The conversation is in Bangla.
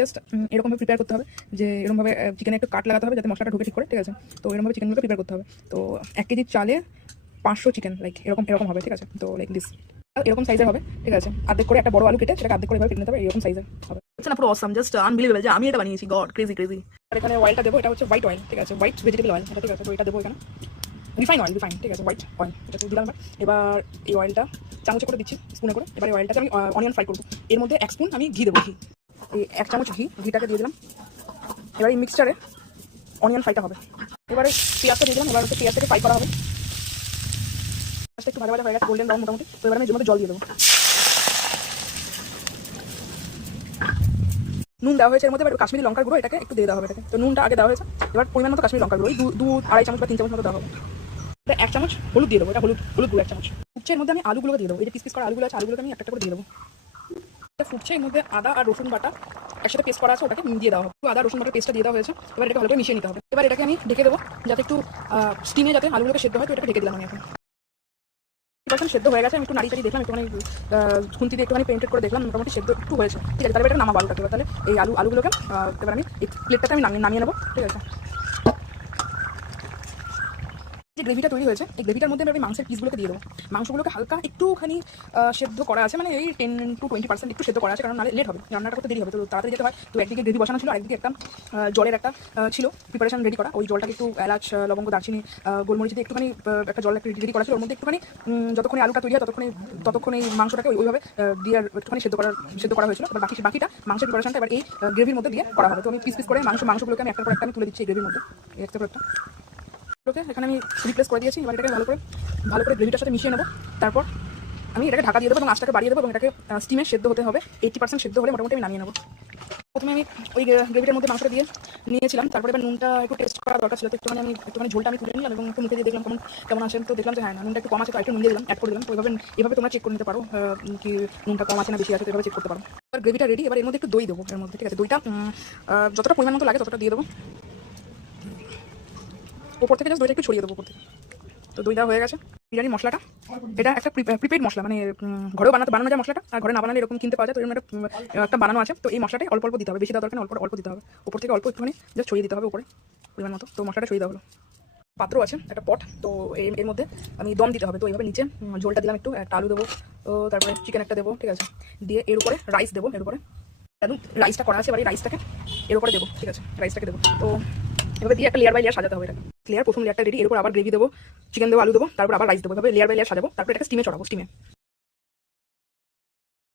জাস্ট এরকমভাবে প্রিপেয়ার করতে হবে যে এরকমভাবে চিকেনে একটু কাট লাগাতে হবে যাতে মশলাটা ঢুকে ঠিক করে, ঠিক আছে। তো এরকমভাবে চিকেনগুলো প্রিপেয়ার করতে হবে। তো 1 কেজি চালে 500 চিকেন, লাইক এরকম হবে, ঠিক আছে। তো লাইক দিস এরকম সাইজের হবে, ঠিক আছে। অর্ধেক করে একটা বড় আলু কেটে সেটাকে অর্ধেক করে এভাবে কেটে নিতে হবে, এরকম সাইজের হবে। হচ্ছে না পুরো অসাম, জাস্ট আনবিলিভেবল যে আমি এটা বানিয়েছি, গড ক্রেজি ক্রেজি। আর এখানে অয়েলটা দেবো, এটা হচ্ছে হোয়াইট অয়েল, ঠিক আছে, হোয়াইট ভেজিটেবল অয়েল, ঠিক আছে। তো এটা দেবো এখানে রিফাইন অয়েল, ঠিক আছে, হোয়াইট অয়েল, ঠিক আছে, দিলাম। এবার এই অয়েলটা চামচে করে দিচ্ছি, স্পুনে করে। এবার এই অয়েলটাতে আমি অনিয়ন ফ্রাই করবো। এর মধ্যে 1 স্পুন আমি ঘি দেবো, এই 1 চামচ ঘিটাকে দিয়ে দিলাম। এবার এই মিক্সচারে অনিয়ন ফ্রাইটা হবে। এবারে পেঁয়াজটা দিয়ে দিলাম। এবার হচ্ছে পেঁয়াজটাকে ফ্রাই করা হবে। একটু ভাজা ভাজা হয়ে গেছে, গোল্ডেন ব্রাউন মোটামুটি। তো এবার আমি এর মধ্যে জল দিয়ে দেবো। নুন দেওয়া হয়েছে এর মধ্যে। এবার কাশ্মীরি লঙ্কার গুঁড়ো এটাকে একটু দিয়ে দেওয়া হবে এটাকে। তো নুনটা আগে দেওয়া হয়েছে, এবার পরিমাণ মতো কাশ্মীরি লঙ্কার গুঁড়ো 2-2.5 চামচ বা 3 চামচ মতো দেওয়া হবে। 1 চামচ হলুদ দিয়ে দেবো, এটা হলুদ গুঁড়ো 1 চামচ। ফুটছে এর মধ্যে আমি আলুগুলোকে দিয়ে দেবো। এই যে পিস করা আলুগুলো আছে, আলুগুলোকে আমি একটা করে দিয়ে দেবো। ফুটছে এর মধ্যে আদা আর রসুন বাটা একসাথে পেস্ট করা আছে, ওটাকে দিয়ে দেওয়া হবে। আদা রসুন বাটার পেস্টটা দিয়ে দেওয়া হয়েছে। এবার এটাকে ভালো করে মিশিয়ে নিতে হবে। এবার এটাকে আমি ঢেকে দেবো যাতে একটু স্টিমে যাতে আলুগুলোকে সেদ্ধ হয়। তো এটাকে ঢেকে দিলাম আমি এখন। সেদ্ধ হয়ে গেছে। আমি একটু নাড়ি দেখলাম, একটুখানি খুন্তি দিয়ে একটুখানি পেন্টেড করে দেখলাম, মোটামুটি সেদ্ধ একটু হয়েছে, ঠিক আছে। তাহলে এটা নামাবো আলুটাকে। তাহলে এই আলুগুলোকে এবার আমি এই প্লেটটাতে আমি নামিয়ে নেবো, ঠিক আছে। যে গ্রেভিটা তৈরি হয়েছে, এই গ্রেভিটার মধ্যে আমি মাংসের পিসগুলোকে দিয়ে দেবো। মাংসগুলোকে হালকা একটুখানি সেদ্ধ করা আছে, মানে এই 10-20% একটু সেদ্ধ করা আছে, কারণ নাহলে লেট হবে, রান্নাটা করতে দেরি হবে। তো তাড়াতাড়ি যেতে হয়। তো একদিকে গ্রেভি বসানো ছিল, আরেকদিকে একটা জলের একটা ছিল প্রিপারেশন রেডি করা। ওই জলটাকে একটু এলাচ, লবঙ্গ, দারচিনি, গোলমরিচ দিয়ে একটুখানি একটা জল রেডি করা ছিল। ওর মধ্যে একটুখানি যতক্ষণ আলুটা তৈরি হয় ততক্ষণ এই মাংসটাকে ওইভাবে দিয়ে একটুখানি সেদ্ধ করা হয়েছিল। এবার বাকিটা মাংসের প্রিপারেশনটা এবার এই গ্রেভির মধ্যে দিয়ে করা হবে। তো আমি পিস করে মাংসগুলোকে আমি একটার পর একটা আমি তুলে দিচ্ছি এই গ্রেভির মধ্যে, একটা পর একটা। এখানে আমি রিপ্লেস করে দিয়েছি। এবার এটাকে ভালো করে গ্রেভিটার সাথে মিশিয়ে নেবো। তারপর আমি এটাকে ঢাকা দিয়ে দেবো এবং আঁচটাকে বাড়িয়ে দেবো এবং এটাকে স্টিমে সেদ্ধ হতে হবে। 80% সেদ্ধ হলে মোটামুটি আমি নামিয়ে নেবো। প্রথমে আমি ওই গ্রেভিটার মধ্যে মাংসটা দিয়ে নিয়েছিলাম। তারপরে এবার নুনটা একটু টেস্ট করা দরকার ছিল। তো একটুখানি ঝোলটা আমি তুলে নিলাম এবং একটু মুখে দিয়ে দেখলাম কেমন আসে। তো দেখলাম যে হ্যাঁ, নুনটা একটু কম আছে, তো একটু নুন দিয়ে দিলাম, অ্যাড করে দিলাম। তো এভাবে তোমরা চেক করে নিতে পারো কি নুনটা কম আছে না বেশি আছে, তো এভাবে চেক করতে পারো। এবার গ্রেভিটা রেডি। এবার এর মধ্যে একটু দই দেবো এর মধ্যে, ঠিক আছে। দইটা যতটা পরিমাণ মতো লাগে ততটা দিয়ে দেবো। ওপর থেকে জাস্ট দইটা একটু ছড়িয়ে দেবো ওপর থেকে। তো দই দেওয়া হয়ে গেছে। বিরিয়ানি মশলাটা এটা একটা প্রিপেড মশলা, মানে ঘরেও বানানো যায় মশলাটা, আর ঘরে না বানালে এরকম কিনতে পাওয়া যায়। তো এরকম একটা বানানো আছে। তো এই মশলাটাই অল্প দিতে হবে, বেশি দেওয়া দরকার না, অল্প দিতে হবে। ওপর থেকে অল্প একটুখানি জাস্ট ছড়িয়ে দিতে হবে উপরে পরিমাণ মতো। তো মশলাটা ছড়িয়ে দেওয়া হলো। পাত্র আছে, একটা পট। তো এর মধ্যে আমি দম দিতে হবে। তো এইভাবে নিচে ঝোলটা দিলাম, একটু একটা আলু দেবো, তো তারপরে চিকেন একটা দেবো, ঠিক আছে। দিয়ে এর উপরে রাইস দেবো, এর উপরে রাইসটা করা আছে। এবার এই রাইসটাকে এর উপরে দেবো, ঠিক আছে, রাইসটাকে দেবো। তো এভাবে দিয়ে একটা লেয়ার বাই লেয়ার সাজাতে হবে এটাকে। প্রথম লেয়ারটা রেডি। এর উপর আবার গ্রেভি দেবো, চিকেন দেবো, আলু দেবো, তারপর আবার রাইস দেবো। এভাবে লেয়ার বাই লেয়ার সাজাবো। তারপর এটাকে স্টিমে চড়াবো, স্টিমে।